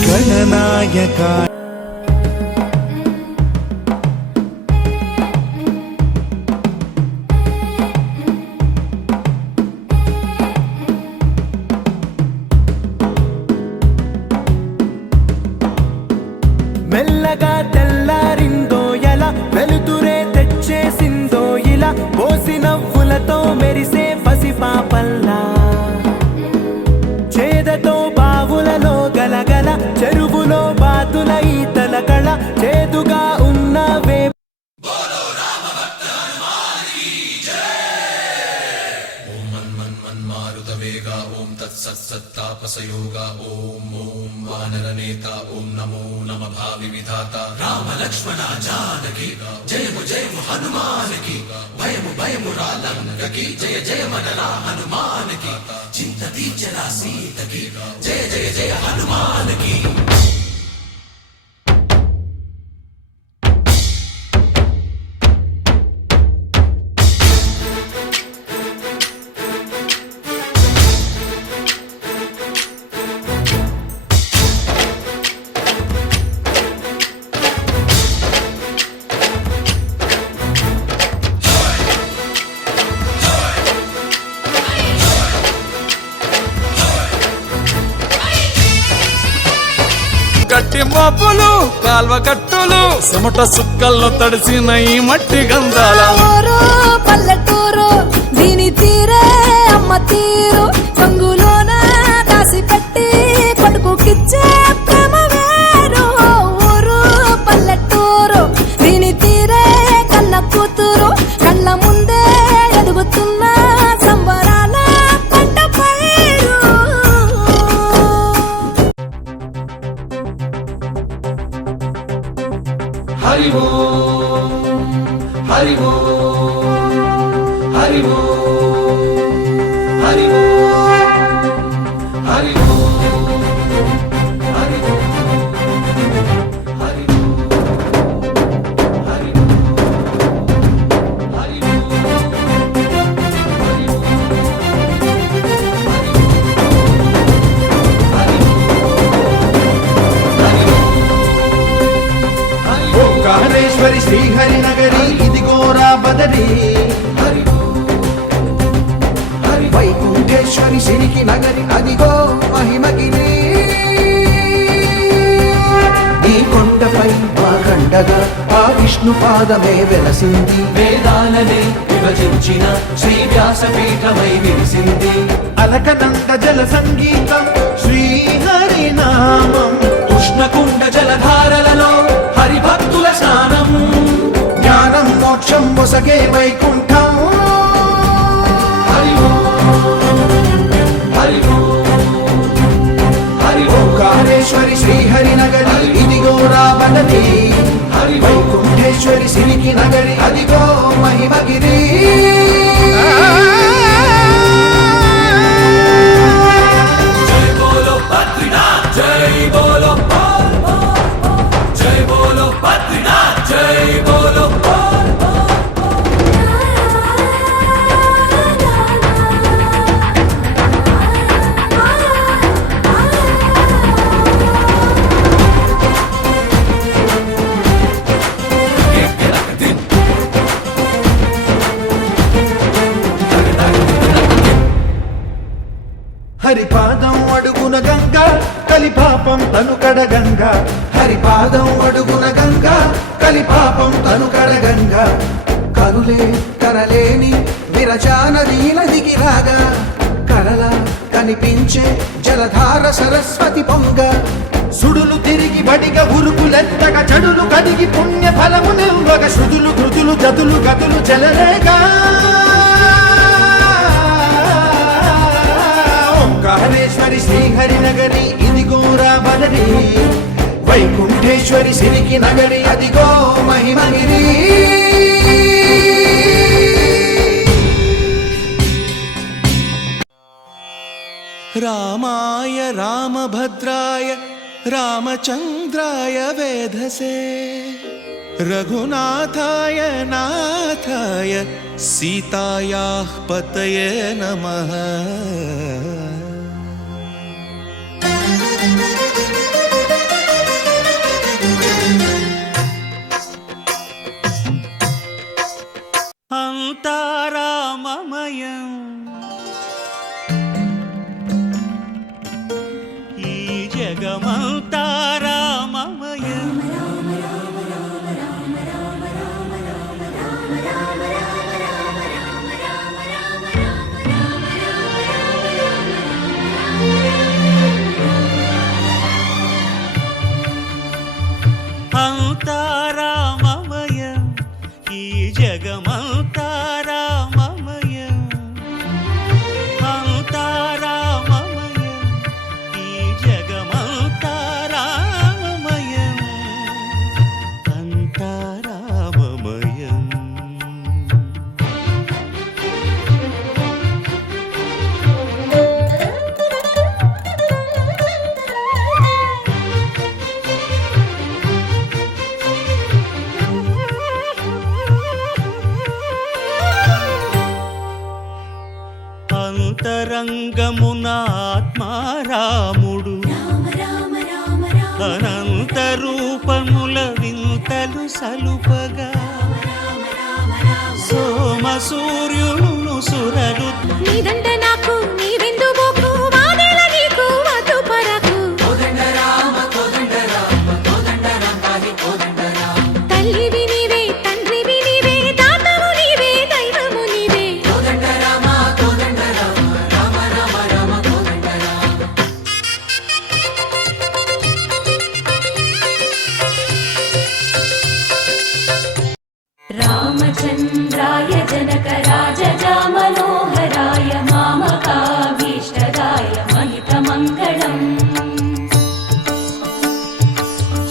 గణనాయక మెల్లగా తెల్లారిందో ఎలా వెలుతురే తెచ్చేసిందో ఇలా పోసి నవ్వులతో మెరిసే పసిపాపల్లా చేదతో బావులలో గలగల చెరువులో బాతుల ఈతల కళ చేదుగా ఉన్నవే मारुतवेगा ओम तत्सत्तापसयोगा ओम ओम वानरनेता ओम नमो नम भावि विधाता राम लक्ष्मण जानकी जय हनुमान की भयमु रालंक की जय जय मनरा हनुमान की चिंता दीचरा सीत की जय जय जय हनुमान की గట్టి మబ్బులు కాల్వ కట్టులు చెమట సుక్కల్లో తడిసిన ఈ మట్టి గంధాల పల్లెటూరు దీని తీరే అమ్మ తీరు కంగులోన దాసి పెట్టి కొడుకుకిచ్చే ప్రేమ వేరు ఊరు పల్లెటూరు దీని తీరే కన్న కూతురు కళ్ళ ముందే ఎదుగుతున్న సంబరాల పంట పైరు हरि ओम हरि ओम हरि ओम हरि ओम हरि ओम हरि ओम हरि ఓంకారేశ్వరి శ్రీహరి నగరి ఇదిగోరా బదరి వైకుంఠేశ్వరి సిరికి నగరి అదిగో మహిమగిరి ఈ కొండపై మా గండగా ఆ విష్ణు పాదమే వెలసింది వేదాలనే విభజించిన శ్రీ వ్యాసపీఠమై విరిసింది అలకనంద జల సంగీతం శ్రీహరి నామం ఉష్ణకుండ జలధారలలో హరిభక్తుల స్నానం జ్ఞానం మోక్షం మొసగే వైకుంఠం హరి ఓం హరి ఓం హరి ఓం ఓంకారేశ్వరి శ్రీహరి నగరి ఇదిగో రాబదరి హరి వైకుంఠేశ్వరి సిరికి నగరి అదిగో మహిమగిరి జై బోలో బద్రీనాథ్ జై బోలో జై బోలో బద్రీనాథ్ జై బోలో హరిపాదం అడుగున గంగా కలిపాపం తను కడగంగా హరిపాదం అడుగున గంగా కలిపాపం తను కడగంగా కరులే కరలేని విరచానది నదికి రాగా కరలా కనిపించే జలధార సరస్వతి పొంగ సుడులు తిరిగి బడిగ ఉరుకులెత్తగా చెడులు కడిగి పుణ్య ఫలము నిల్వగ శృతులు కృతులు జతులు గతులు చెలరేగా ఓంకారేశ్వరి శ్రీహరి నగరి ఇదిగో రాబదరి వైకుంఠేశ్వరి సిరికి నగరి అదిగో మహిమగిరి रामाय रामभद्राय रामचन्द्राय वेधसे रघुनाथाय नाथाय सीतायाः पतये नमः। అంతారామమయం ఈ జగమంతారామమయం అంతారామమయం ఈ జగమంతారామమయం అంతారామమయం ఈ జగమంతారామమయం అంతారామమయం. అంతరంగమున ఆత్మారాముడు అనంత రూపముల వింతలు సలుపగా సోమ సూర్యులను సురలు నీదంట నాకు నీవెందు బోకు వాదేల నీకు వద్దు పరకు తల్లివి నీవే తండ్రివి నీవే దాతవు నీవే దైవము నీవే రామచంద్రాయ జనక రాజజా మనోహరాయ మామకాభీష్టదాయ మహితమంగళం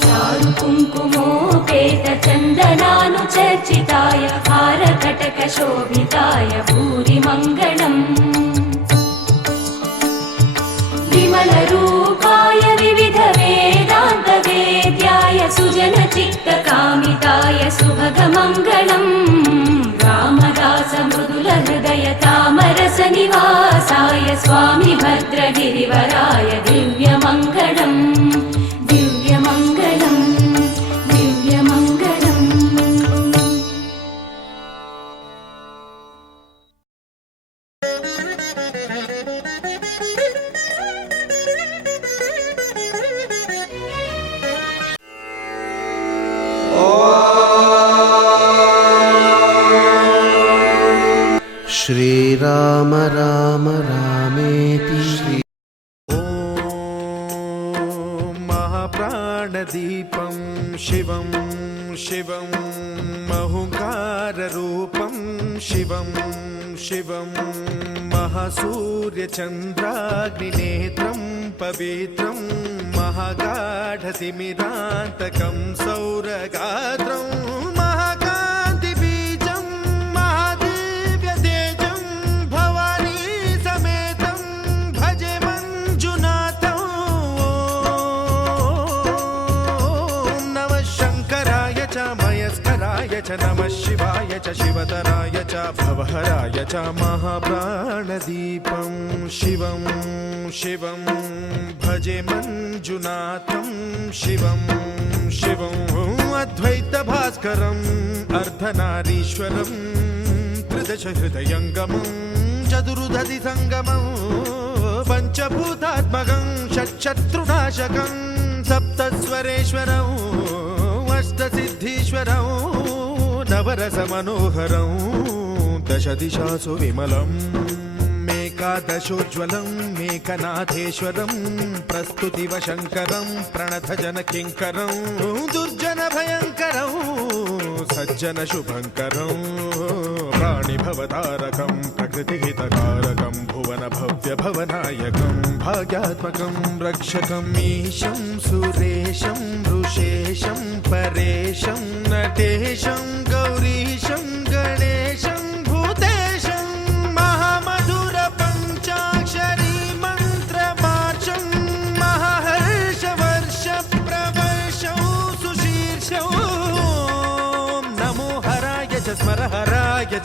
చారు కుంకుమోపేత చందనానుచర్చితాయ హారకటక శోభితాయ భూరి మంగళం విమల రూపాయ వివిధ వేదాంత వేద్యాయ సుజన చిత్త కామితాయ సుభగ మంగళం రామదాస మృదుల హృదయ తామరస నివాసాయ స్వామి భద్రగిరివరాయ దివ్య మంగళం దివ్య మంగళం దివ్య మంగళం. श्रीराम राम रामेति महाप्राणदीपं शिवं शिवं महुङ्काररूपं शिवं शिवं महासूर्यचन्द्राग्निनेत्रं पवित्रं महागाढतिमिरान्तकं सौरगात्रं महाकान्तिबीजं महादिव्यतेजं भवानी समेतं भजे मञ्जुनाथं ॐ नमः शङ्कराय च मयस्कराय च नमः शिवाय च शिवतराय च भवहराय च महाप्राणदीपं शिवं शिवं भजे मञ्जुनाथं शिवं शिवं अद्वैतभास्करम् अर्धनारीश्वरं त्रिदशहृदयङ्गमं चतुर्दधि सङ्गमं पञ्चभूतात्मकं षट्शत्रुनाशकं सप्तस्वरेश्वरं अष्टसिद्धीश्वरं नवरसमनोहरं दशदिशासु विमलम् एकादशोज्ज्वलं मेकनाथेश्वरं प्रस्तुतिवशङ्करं प्रणतजनकिङ्करं दुर्जनभयङ्करं सज्जनशुभङ्करं प्राणिभवतारकं प्रकृतिहितकारकं भुवनभव्यभवनायकं भाग्यात्मकं रक्षकम् ईशं सुरेशं ऋषेशं परेशं नटेशं गौरीशं गणेशं भूतेशं महामधुर पञ्चाक्षरी मन्त्र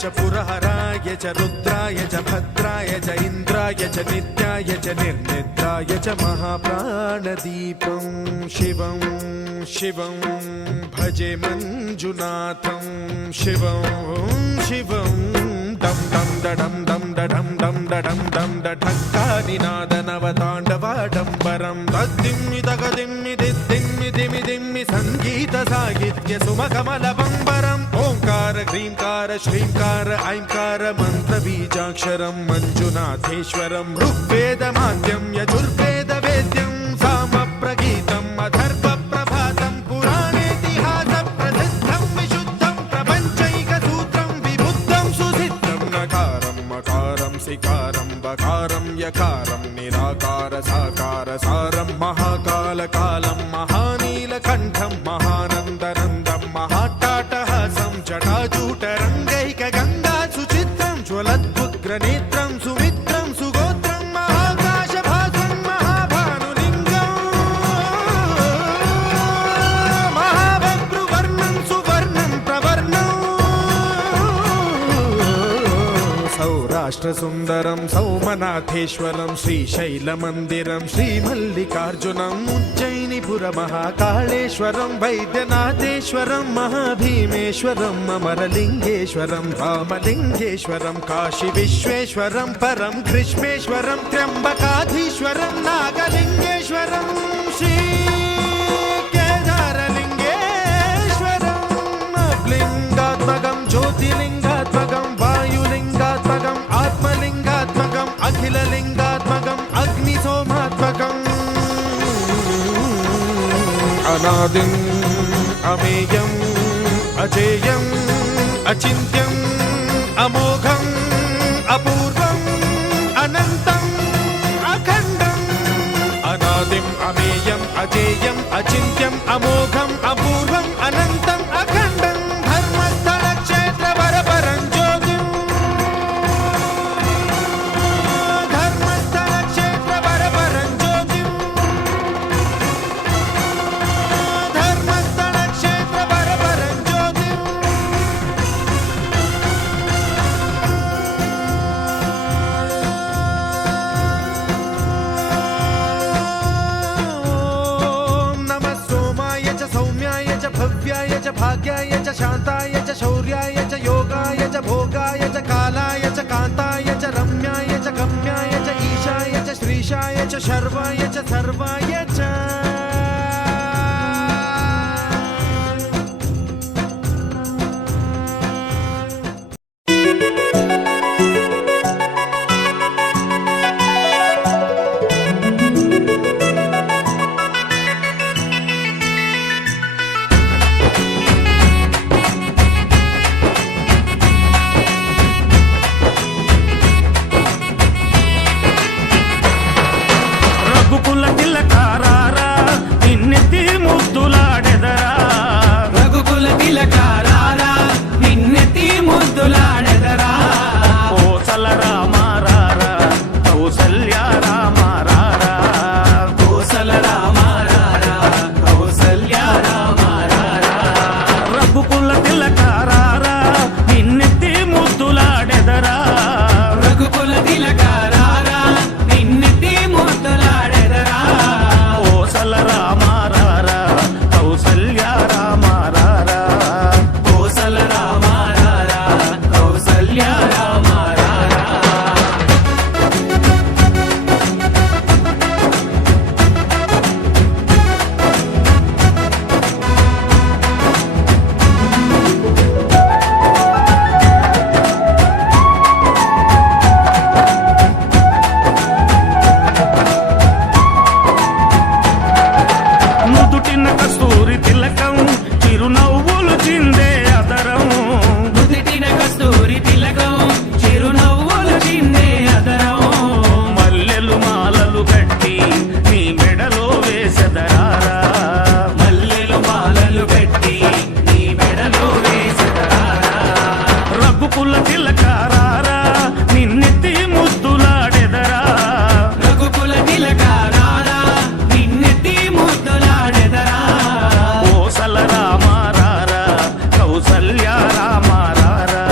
च पुरहराय च रुद्राय च भद्राय च इन्द्राय च नित्याय च निर्निद्राय च महाप्राणदीपं शिवं शिवं भजे मञ्जुनाथं शिवं शिवं डं डं डडं डं डडं डं डडं डं डढक्कानिनादनवताण्डवाडम्बरं तद्दिम्मि तगदिम्मि दिद्दिम्मि दिमि दिम्मि सङ्गीत साहित्य सुमकमलबम्बरम् ओङ्कार ह्रीङ्कार श्रीङ्कार ऐङ्कार मन्त्रबीजाक्षरं मञ्जुनाथेश्वरं ऋग्वेदमाद्यं यजुर्वेदवेद्यं सामप्रगीतम् अथर्वप्रभातं पुराणेतिहासप्रसिद्धं विशुद्धं प्रपञ्चैकसूत्रं विबुद्धं सुसिद्धं नकारं मकारं सिकारं बकारं यकारं निराकार साकार सारं महाकालकालं महानीलकण्ठं महानन्दनन्दं महाट्टाटहासं जटाजूटरङ्गैकगङ्गा सुचित्रं ज्वलद्वुग्रनेत्रं सुमित्रं सुगोत्रं महाकाशभासं महाभानुलिङ्गं महाभद्रुवर्णं सुवर्णं प्रवर्णं सौराष्ट्रसुन्दरं सौमनाथेश्वरं श्रीशैलमन्दिरं श्रीमल्लिकार्जुनम् उज्जयिनीपुरमहाकाळेश्वरं वैद्यनाथेश्वरं महाभीमेश्वरम् अमरलिङ्गेश्वरं रामलिङ्गेश्वरं काशीविश्वेश्वरं परं कृष्णेश्वरं त्र्यम्बकाधीश्वरं नागलिङ्गेश्वरं श्रीकेदारलिङ्गेश्वरम् लिङ्गात्मकं ज्योतिलिङ्गात्मकं वायुलिङ्गात्मकम् आत्मलिङ्गात्मकम् अखिललिङ्गात्मकम् अग्निसोमात्मकम् अनादिम् अमेयम् अजेयम् अचिन्त्यम् अमोघम् अपूर्वम् अनन्तम् अखण्डम् अनादिम् अमेयम् अजेयम् अचिन्त्यम् अमोघम् अपूर्वम् अनन्तम् अखण्डम् धर्मस्थलक्षेत्रवरपरं ज्योतिम् धर्मस्थलक्षेत्रवरपरं ज्योतिम् धर्मस्थलक्षेत्रवरपरं ज्योतिम् नमः सोमाय च सौम्याय च भव्याय च भाग्याय च शान्ताय च शौर्याय च योगाय च भोगाय च कालाय च कान्ताय च रम्याय च गम्याय च ईशाय च श्रीशाय च शर्वाय च सर्वाय च రఘుకుల తిలకారారా నిన్నెత్తి ముద్దులాడెదరా రఘుకుల తిలకారారా నిన్నెత్తి ముద్దులాడెదరా కోసల రామారారా కౌసల్య రామారారా కోసల రామారారా కౌసల్య రామారారా రఘుకుల తిలకారారా నిన్నెత్తి ముద్దులాడెదరా రఘుకుల తిలకారారా నిన్నెత్తి ముద్దులాడెదరా కోసల రామారారా కౌసల్య రామారారా కోసల రామారారా కౌసల్య రామారారా నుదుటిన కస్తూరి తిలకం చిరునవ్వులు చిందే అదరం నుదిటిన కస్తూరి తిలకం చిరునవ్వులు చిందే అదరం మల్లెలు మాలలు కట్టి నీ మెడలో వేసెదరారా మల్లెలు మాలలు పెట్టి నీ మెడలో వేసెదరారా రఘుకుల తిలకారారా నిన్నెత్తి ముద్దులాడెదరా రఘుకుల తిలకారారా నిన్నెత్తి ముద్దులాడెదరా కోసల రామారారా కౌసల్య రామారారా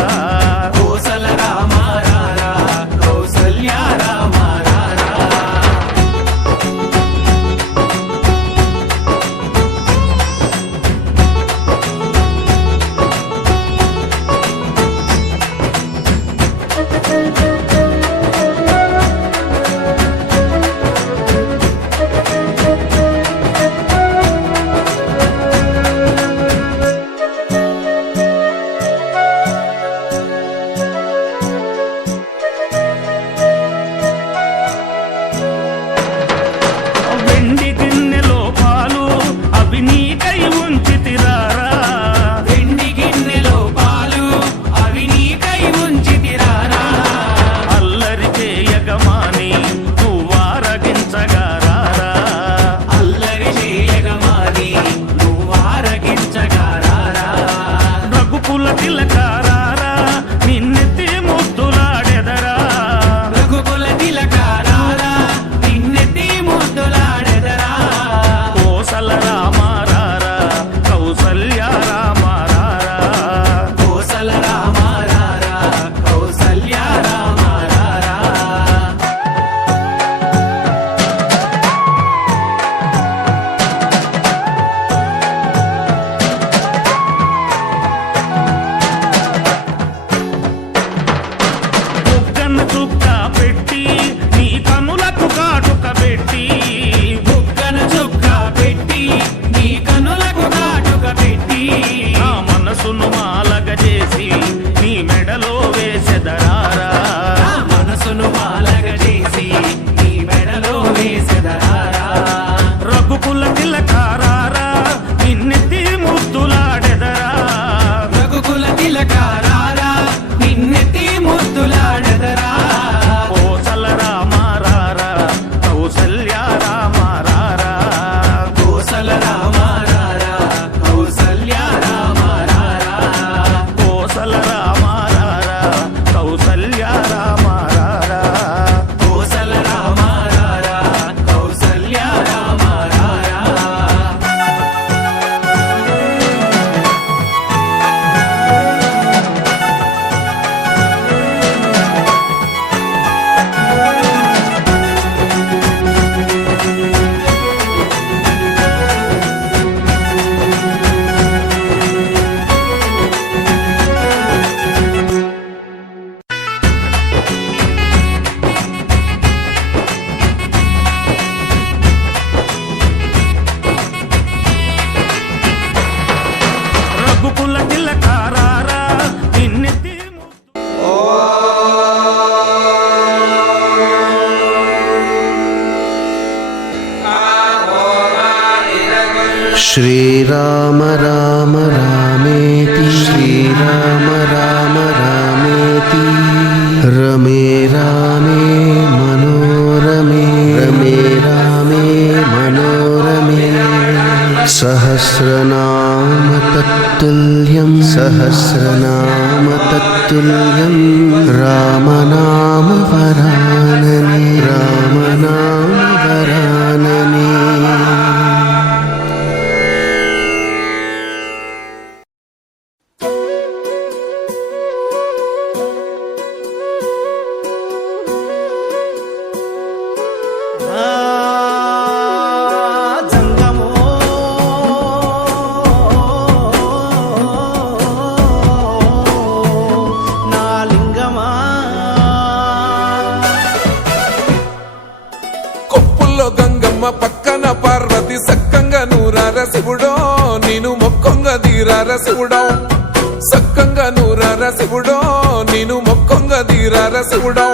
श्रीराम राम रामेति श्रीराम राम रामेति रमे रामे मनोरमे रमे रामे मनोरमे सहस्रनाम तत्तुल्यं रामनाम वरानने रामनाम वरानने జంగమో నా లింగమా కొప్పుల్లో గంగమ్మ పక్కన పార్వతి సక్కంగా నూరార శివుడో నేను మొక్కంగా దీరార శివుడో సక్కంగా నూరార శివుడో నేను మొక్కంగా దీరార శివుడో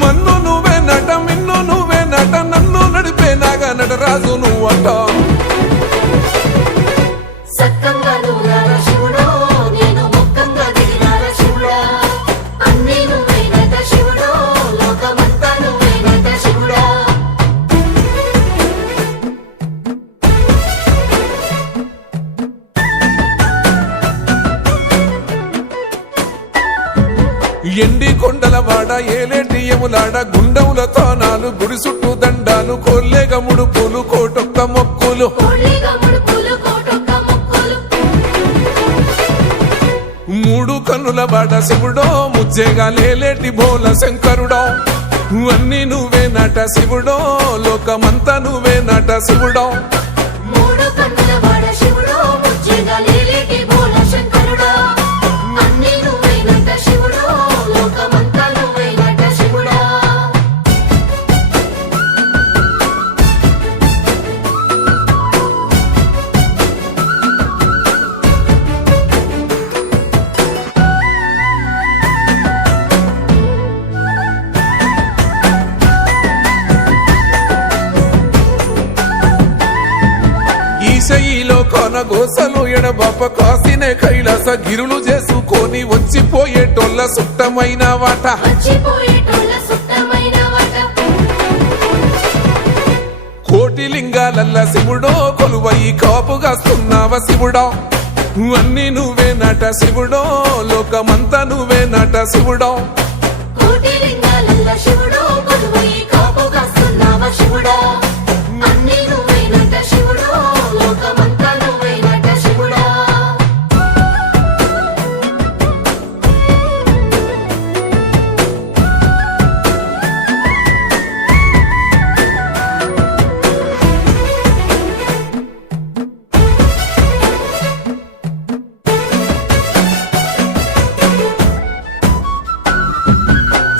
మన్ను నువ్వే నట మిన్ను నువ్వే నట నన్ను నడిపే నాగా నటరాజు నువ్వట సక్కంగా నూరార శివుడో నేను మొక్కంగా దిగినార శివుడా అన్నీ నువ్వేనట శివుడో లోకమంతా నువ్వేనట శివుడా ఎండి కొండల వాడ ఏలేటి యములాడ గుండముల తానాలు గుడి చుట్టూ దండాలు కోల్లేగ ముడుపులు కోటొక్క మొక్కులు కోళ్ళిగా ముడుపులు కోటొక్క మొక్కులు మూడు కన్నుల బాట శివుడో ముజ్జేగా లేలేటి భోల శంకరుడో అన్నీ నువ్వే నట శివుడో లోకమంతా నువ్వే నట శివుడో మూడు కన్నుల వాడ శివుడో ముజ్జేగా లేలేటి భోల శంకరుడా అన్నీ నువ్వేనట శివుడో లోకమంతా నువ్వేనట శివుడా ఈశయిలో కొన గోసలు ఎడబాప కాసినే కైలాస గిరులు చేసుకొని వచ్చిపోయేటోళ్ళ సుట్టమైన వాట వచ్చిపోయేటోళ్ళ సుట్టమైన వాట కోటి లింగాలల్ల శివుడో కొలువయి కాపుగాస్తున్నావ శివుడో అన్నీ నువ్వే నట శివుడో లోకమంతా నువ్వే నట శివుడో కోటి లింగాలల్ల శివుడో కొలువై కాపుగాస్తున్నావ శివుడా అన్నీ నువ్వేనట శివుడో లోకమంతా నువ్వేనట శివుడా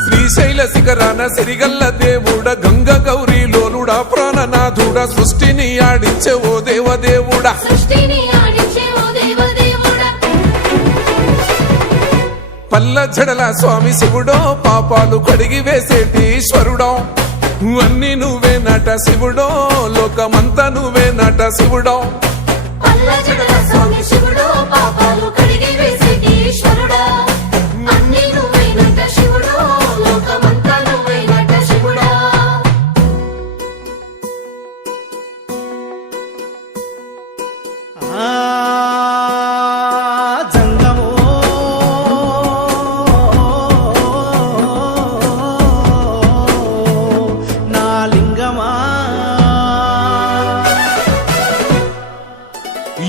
శ్రీశైల శిఖరాన సిరిగల్ల దేవుడ గంగ గౌరీ లోలుడా ప్రాణనాథుడ సృష్టిని ఆడించే ఓ దేవదేవుడా సృష్టిని ఆడించే ఓ దేవదేవుడా పల్ల జడల స్వామి శివుడో పాపాలు కడిగి వేసేటి ఈశ్వరుడో అన్నీ నువ్వే నట శివుడో లోకమంతా నువ్వే నట శివుడో పల్ల జడల స్వామి శివుడో పాపాలు కడిగి వేసేటి ఈశ్వరుడా అన్నీ నువ్వేనట శివుడో లోకమంతా నువ్వేనట శివుడా జంగమో నా లింగమా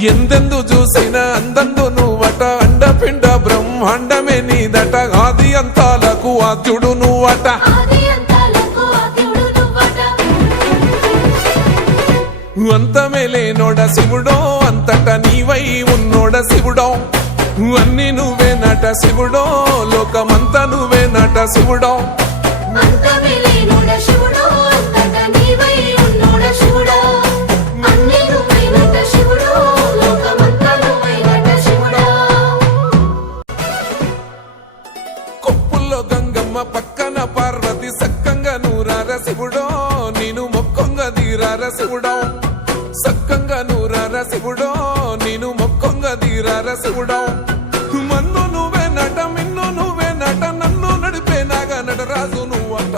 ఎందెందు చూసిన అందందు నువ్వట అండపిండ బ్రహ్మాండమే నీదట ఆది అంతాలకు ఆద్యుడు నువ్వట ఆది అంతాలకు ఆద్యుడు నువ్వట అంతమే లేనోడ శివుడో అంతట నీవై ఉన్నోడ శివుడో అన్నీ నువ్వే నట శివుడో లోకమంతా నువ్వే నట శివుడో అంతమే లేనోడ శివుడో అంతట నీవై ఉన్నోడ శివుడా అన్నీ నువ్వేనట శివుడో లోకమంతా నువ్వేనట శివుడా కొప్పుల్లో గంగమ్మ పక్కన పార్వతి సక్కంగా నూరార శివుడో నేను మొక్కంగా దీరార శివుడో సక్కంగా నూరార శివుడో నేను మొక్కొంగ తీరార శివుడో మన్ను నువ్వే నట మిన్ను నువ్వే నట నన్ను నడిపే నాగా నటరాజు నువ్వంట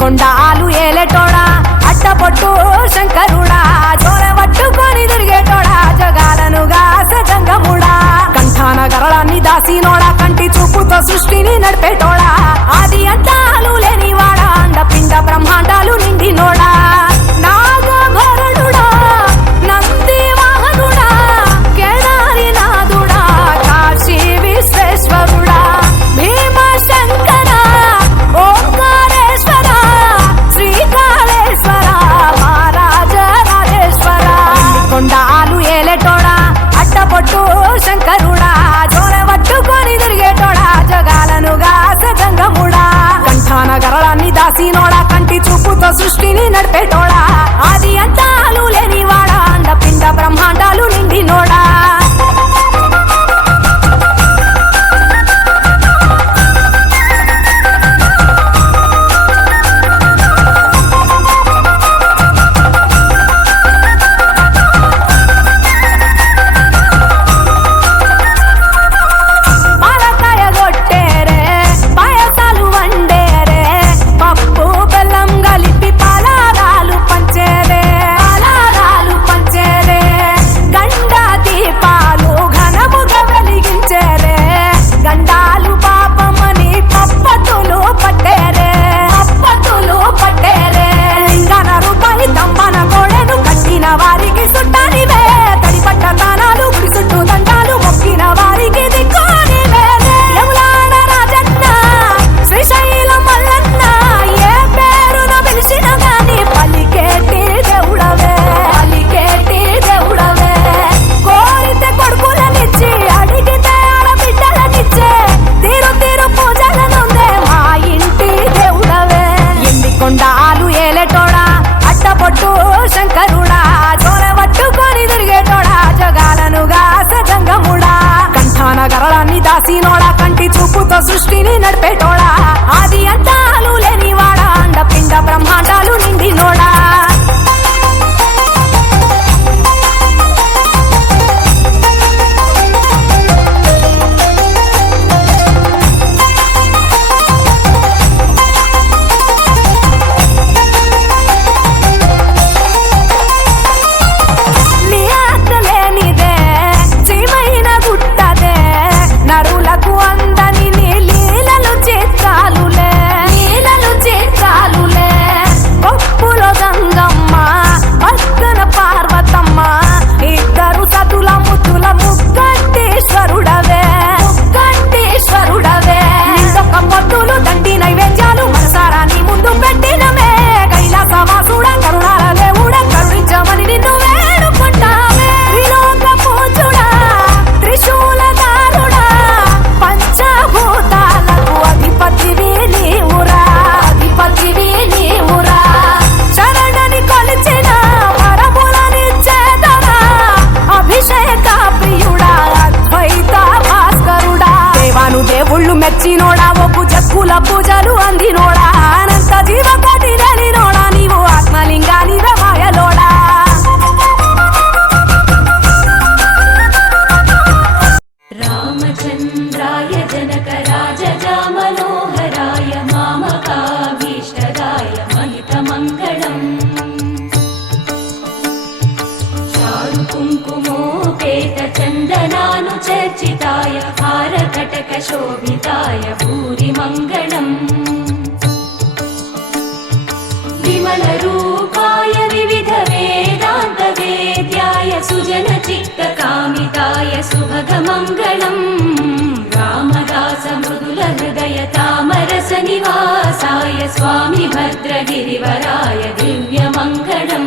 కొండాలు ఏలేటోడా అట్టపొట్టు శంకరుడా జోర పట్టుకొని తిరిగేటోడా జగాలను గాస జంగముడా కంఠాన గరళాన్ని దాసినోడా కంటి చూపుతో సృష్టిని నడిపేటోడా ఆది అంతాలు లేనివాడా అండ పిండ బ్రహ్మాండాలు నిండినోడా నాగభరణుడా నంది వాహనుడా కేదారి నాథుడా కాశీ విశ్వేశ్వరుడా భీమ శంకర ఓంకారేశ్వర శ్రీకాళేశ్వర మహారాజరాజేశ్వర కొండాలు ఏలేటోడా అట్టపొట్టు శంకరుడా జోర పట్టుకొని తిరిగేటోడా జగాలను గాస జంగముడా కంఠాన గరళాన్ని దాసినోడా కంటి చూపుతో సృష్టిని నడిపేటోడా ఆది అంతాలు లేనివాడా అండ పిండ బ్రహ్మాండాలు నిండినోడా శంకరుడా జోర పట్టుకొని తిరిగేటోడా జగాలను గాస జంగముడా కంఠాన గరళాన్ని దాసినోడా కంటి చూపుతో సృష్టిని నడిపేటోడా ఆది అంతాలు లేనివాడా అండ పిండ బ్రహ్మాండాలు నిండినోడా మెచ్చినోడా ఒప్పు జక్కుల పూజలు అందినోడా అనంత జీవకోటి నోడా నీవు ఆత్మలింగాని మాయలోడా రామచంద్రాయ జనక రాజజా మనోహరాయ మామకాభీష్టదాయ మహిత మంగళం చారు కుంకుమోపేత చందనాను చర్చితాయ హారకటక శోభితాయ భూరి మంగళం విమల రూపాయ వివిధ వేదాంత వేద్యాయ సుజన చిత్త కామితాయ సుభగ మంగళం రామదాస మృదుల హృదయ తామరస నివాసాయ స్వామి భద్రగిరివరాయ దివ్య మంగళం